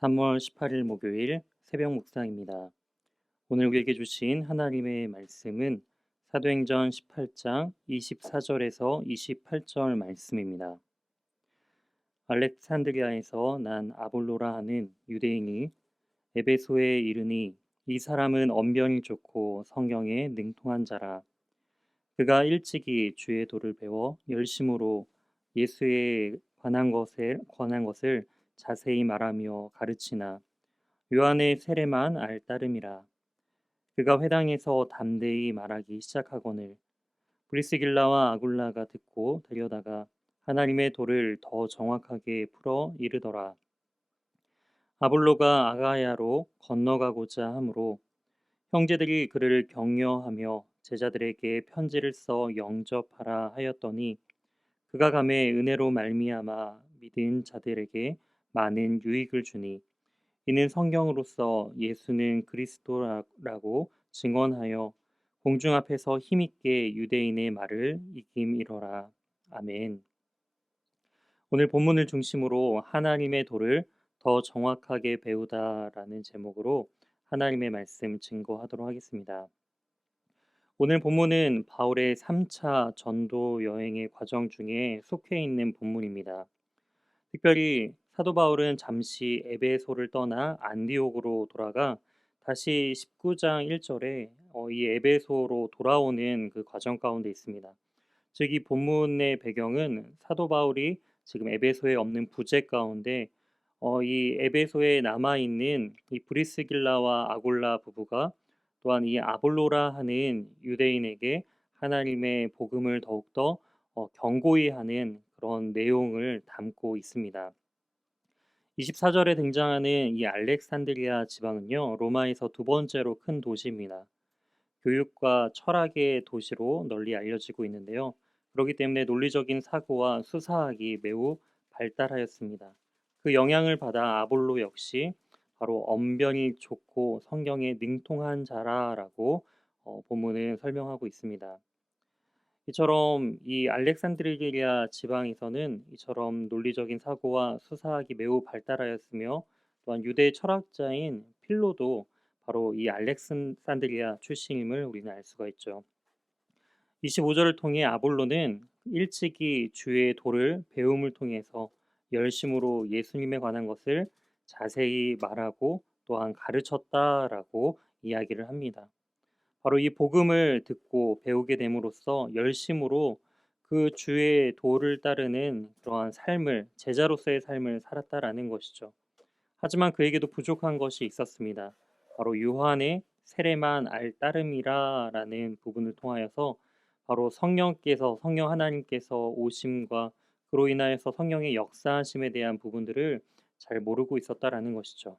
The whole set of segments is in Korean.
3월 18일 목요일 새벽 묵상입니다. 오늘 우리에게 주신 하나님의 말씀은 사도행전 18장 24절에서 28절 말씀입니다. 알렉산드리아에서 난 아볼로라 하는 유대인이 에베소에 이르니 이 사람은 언변이 좋고 성경에 능통한 자라. 그가 일찍이 주의 도를 배워 열심으로 예수에 관한 것을 자세히 말하며 가르치나 요한의 세례만 알 따름이라. 그가 회당에서 담대히 말하기 시작하거늘 브리스길라와 아굴라가 듣고 데려다가 하나님의 도를 더 정확하게 풀어 이르더라. 아볼로가 아가야로 건너가고자 하므로 형제들이 그를 격려하며 제자들에게 편지를 써 영접하라 하였더니 그가 감에 은혜로 말미암아 믿은 자들에게 많은 유익을 주니 이는 성경으로서 예수는 그리스도라고 증언하여 공중 앞에서 힘있게 유대인의 말을 이김이러라. 아멘. 오늘 본문을 중심으로 하나님의 도를 더 정확하게 배우다라는 제목으로 하나님의 말씀 증거하도록 하겠습니다. 오늘 본문은 바울의 3차 전도 여행의 과정 중에 속해 있는 본문입니다. 특별히 사도 바울은 잠시 에베소를 떠나 안디옥으로 돌아가 다시 19장 1절에 이 에베소로 돌아오는 그 과정 가운데 있습니다. 즉 이 본문의 배경은 사도 바울이 지금 에베소에 없는 부재 가운데 이 에베소에 남아 있는 이 브리스길라와 아골라 부부가 또한 이 아볼로라 하는 유대인에게 하나님의 복음을 더욱더 경고히 하는 그런 내용을 담고 있습니다. 24절에 등장하는 이 알렉산드리아 지방은요, 로마에서 두 번째로 큰 도시입니다. 교육과 철학의 도시로 널리 알려지고 있는데요. 그렇기 때문에 논리적인 사고와 수사학이 매우 발달하였습니다. 그 영향을 받아 아볼로 역시 바로 언변이 좋고 성경에 능통한 자라라고 본문은 설명하고 있습니다. 이처럼 이 알렉산드리아 지방에서는 이처럼 논리적인 사고와 수사학이 매우 발달하였으며 또한 유대 철학자인 필로도 바로 이 알렉산드리아 출신임을 우리는 알 수가 있죠. 25절을 통해 아볼로는 일찍이 주의 도를 배움을 통해서 열심으로 예수님에 관한 것을 자세히 말하고 또한 가르쳤다라고 이야기를 합니다. 바로 이 복음을 듣고 배우게 됨으로써 열심으로 그 주의 도를 따르는 그러한 삶을 제자로서의 삶을 살았다라는 것이죠. 하지만 그에게도 부족한 것이 있었습니다. 바로 요한의 세례만 알 따름이라라는 부분을 통하여서 바로 성령 하나님께서 오심과 그로 인하여서 성령의 역사하심에 대한 부분들을 잘 모르고 있었다라는 것이죠.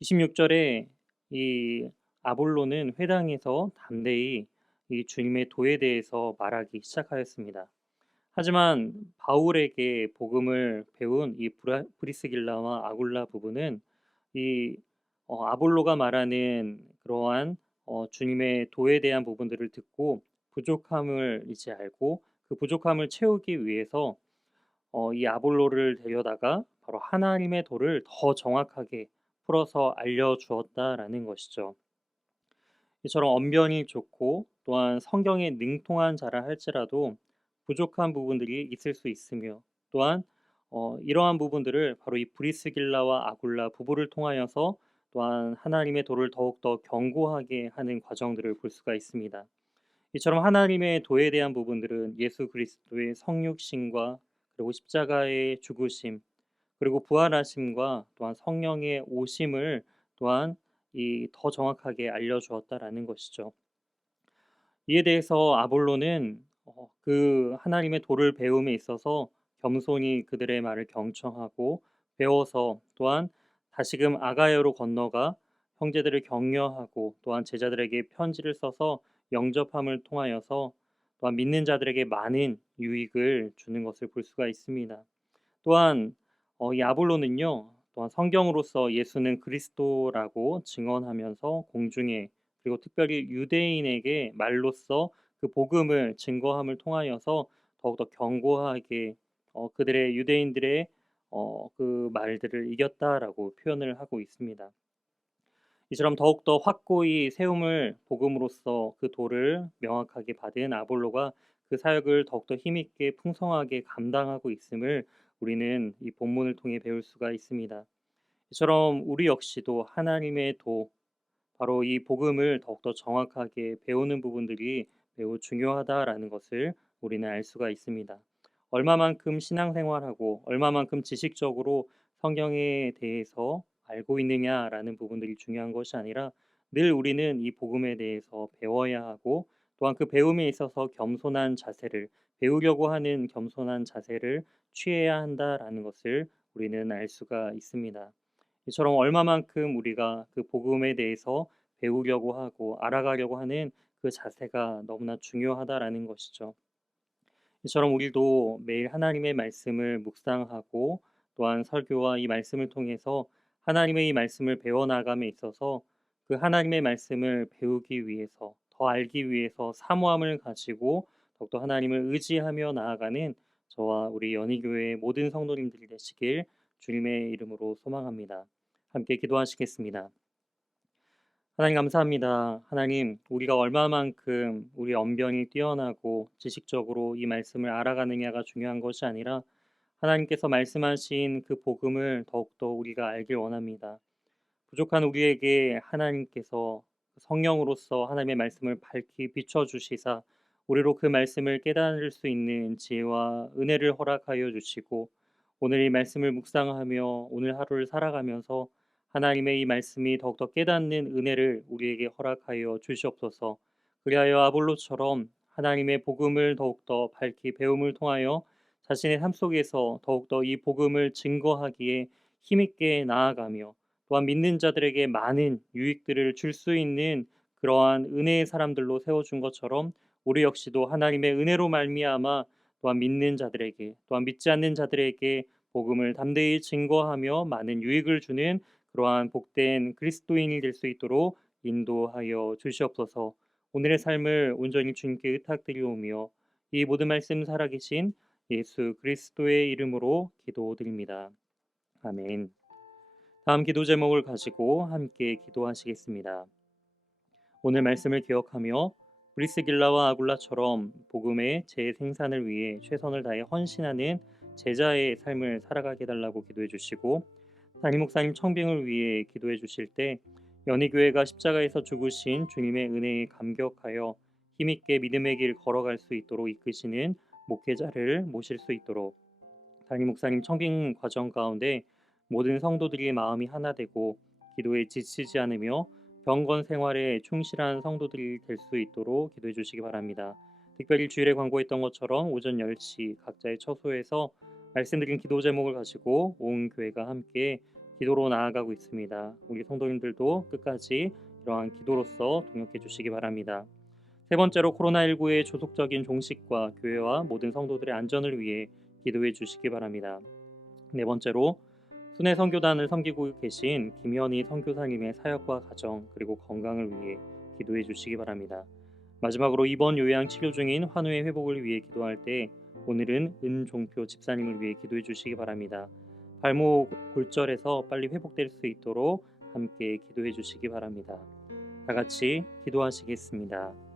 26절에 이 아볼로는 회당에서 담대히 이 주님의 도에 대해서 말하기 시작하였습니다. 하지만 바울에게 복음을 배운 이 브리스길라와 아굴라 부부는 이 아볼로가 말하는 그러한 주님의 도에 대한 부분들을 듣고 부족함을 이제 알고 그 부족함을 채우기 위해서 이 아볼로를 데려다가 바로 하나님의 도를 더 정확하게 풀어서 알려주었다라는 것이죠. 이처럼 언변이 좋고 또한 성경에 능통한 자라 할지라도 부족한 부분들이 있을 수 있으며 또한 이러한 부분들을 바로 이 브리스길라와 아굴라 부부를 통하여서 또한 하나님의 도를 더욱더 견고하게 하는 과정들을 볼 수가 있습니다. 이처럼 하나님의 도에 대한 부분들은 예수 그리스도의 성육신과 그리고 십자가의 죽으심 그리고 부활하심과 또한 성령의 오심을 또한 이 더 정확하게 알려주었다라는 것이죠. 이에 대해서 아볼로는 그 하나님의 도를 배움에 있어서 겸손히 그들의 말을 경청하고 배워서 또한 다시금 아가야로 건너가 형제들을 격려하고 또한 제자들에게 편지를 써서 영접함을 통하여서 또한 믿는 자들에게 많은 유익을 주는 것을 볼 수가 있습니다. 또한 이 아볼로는요, 또한 성경으로서 예수는 그리스도라고 증언하면서 공중에 그리고 특별히 유대인에게 말로써 그 복음을 증거함을 통하여서 더욱더 견고하게 그들의 유대인들의 그 말들을 이겼다라고 표현을 하고 있습니다. 이처럼 더욱더 확고히 세움을 복음으로써 그 도를 명확하게 받은 아볼로가 그 사역을 더욱더 힘있게 풍성하게 감당하고 있음을 우리는 이 본문을 통해 배울 수가 있습니다. 이처럼 우리 역시도 하나님의 도, 바로 이 복음을 더욱더 정확하게 배우는 부분들이 매우 중요하다라는 것을 우리는 알 수가 있습니다. 얼마만큼 신앙생활하고 얼마만큼 지식적으로 성경에 대해서 알고 있느냐라는 부분들이 중요한 것이 아니라 늘 우리는 이 복음에 대해서 배워야 하고 또한 그 배움에 있어서 겸손한 자세를 배우려고 하는 겸손한 자세를 취해야 한다라는 것을 우리는 알 수가 있습니다. 이처럼 얼마만큼 우리가 그 복음에 대해서 배우려고 하고 알아가려고 하는 그 자세가 너무나 중요하다라는 것이죠. 이처럼 우리도 매일 하나님의 말씀을 묵상하고 또한 설교와 이 말씀을 통해서 하나님의 이 말씀을 배워나감에 있어서 그 하나님의 말씀을 배우기 위해서 더 알기 위해서 사모함을 가지고 더욱더 하나님을 의지하며 나아가는 저와 우리 연희교회의 모든 성도님들이 되시길 주님의 이름으로 소망합니다. 함께 기도하시겠습니다. 하나님 감사합니다. 하나님, 우리가 얼마만큼 우리 언변이 뛰어나고 지식적으로 이 말씀을 알아가느냐가 중요한 것이 아니라 하나님께서 말씀하신 그 복음을 더욱더 우리가 알길 원합니다. 부족한 우리에게 하나님께서 성령으로서 하나님의 말씀을 밝히 비춰주시사 우리로 그 말씀을 깨달을 수 있는 지혜와 은혜를 허락하여 주시고 오늘 이 말씀을 묵상하며 오늘 하루를 살아가면서 하나님의 이 말씀이 더욱더 깨닫는 은혜를 우리에게 허락하여 주시옵소서. 그리하여 아볼로처럼 하나님의 복음을 더욱더 밝히 배움을 통하여 자신의 삶 속에서 더욱더 이 복음을 증거하기에 힘있게 나아가며 또한 믿는 자들에게 많은 유익들을 줄 수 있는 그러한 은혜의 사람들로 세워준 것처럼 우리 역시도 하나님의 은혜로 말미암아 또한 믿는 자들에게 또한 믿지 않는 자들에게 복음을 담대히 증거하며 많은 유익을 주는 그러한 복된 그리스도인이 될 수 있도록 인도하여 주시옵소서. 오늘의 삶을 온전히 주님께 의탁드리오며 이 모든 말씀 살아계신 예수 그리스도의 이름으로 기도드립니다. 아멘. 다음 기도 제목을 가지고 함께 기도하시겠습니다. 오늘 말씀을 기억하며 브리스길라와 아굴라처럼 복음의 재생산을 위해 최선을 다해 헌신하는 제자의 삶을 살아가게 해달라고 기도해 주시고 담임 목사님 청빙을 위해 기도해 주실 때 연희교회가 십자가에서 죽으신 주님의 은혜에 감격하여 힘있게 믿음의 길 걸어갈 수 있도록 이끄시는 목회자를 모실 수 있도록 담임 목사님 청빙 과정 가운데 모든 성도들의 마음이 하나 되고 기도에 지치지 않으며 병건 생활에 충실한 성도들이 될 수 있도록 기도해 주시기 바랍니다. 특별히 주일에 광고했던 것처럼 오전 10시 각자의 처소에서 말씀드린 기도 제목을 가지고 온 교회가 함께 기도로 나아가고 있습니다. 우리 성도님들도 끝까지 이러한 기도로서 동역해 주시기 바랍니다. 세 번째로 코로나19의 조속적인 종식과 교회와 모든 성도들의 안전을 위해 기도해 주시기 바랍니다. 네 번째로 순회 선교단을 섬기고 계신 김현희 선교사님의 사역과 가정 그리고 건강을 위해 기도해 주시기 바랍니다. 마지막으로 이번 요양 치료 중인 환우의 회복을 위해 기도할 때 오늘은 은종표 집사님을 위해 기도해 주시기 바랍니다. 발목 골절에서 빨리 회복될 수 있도록 함께 기도해 주시기 바랍니다. 다 같이 기도하시겠습니다.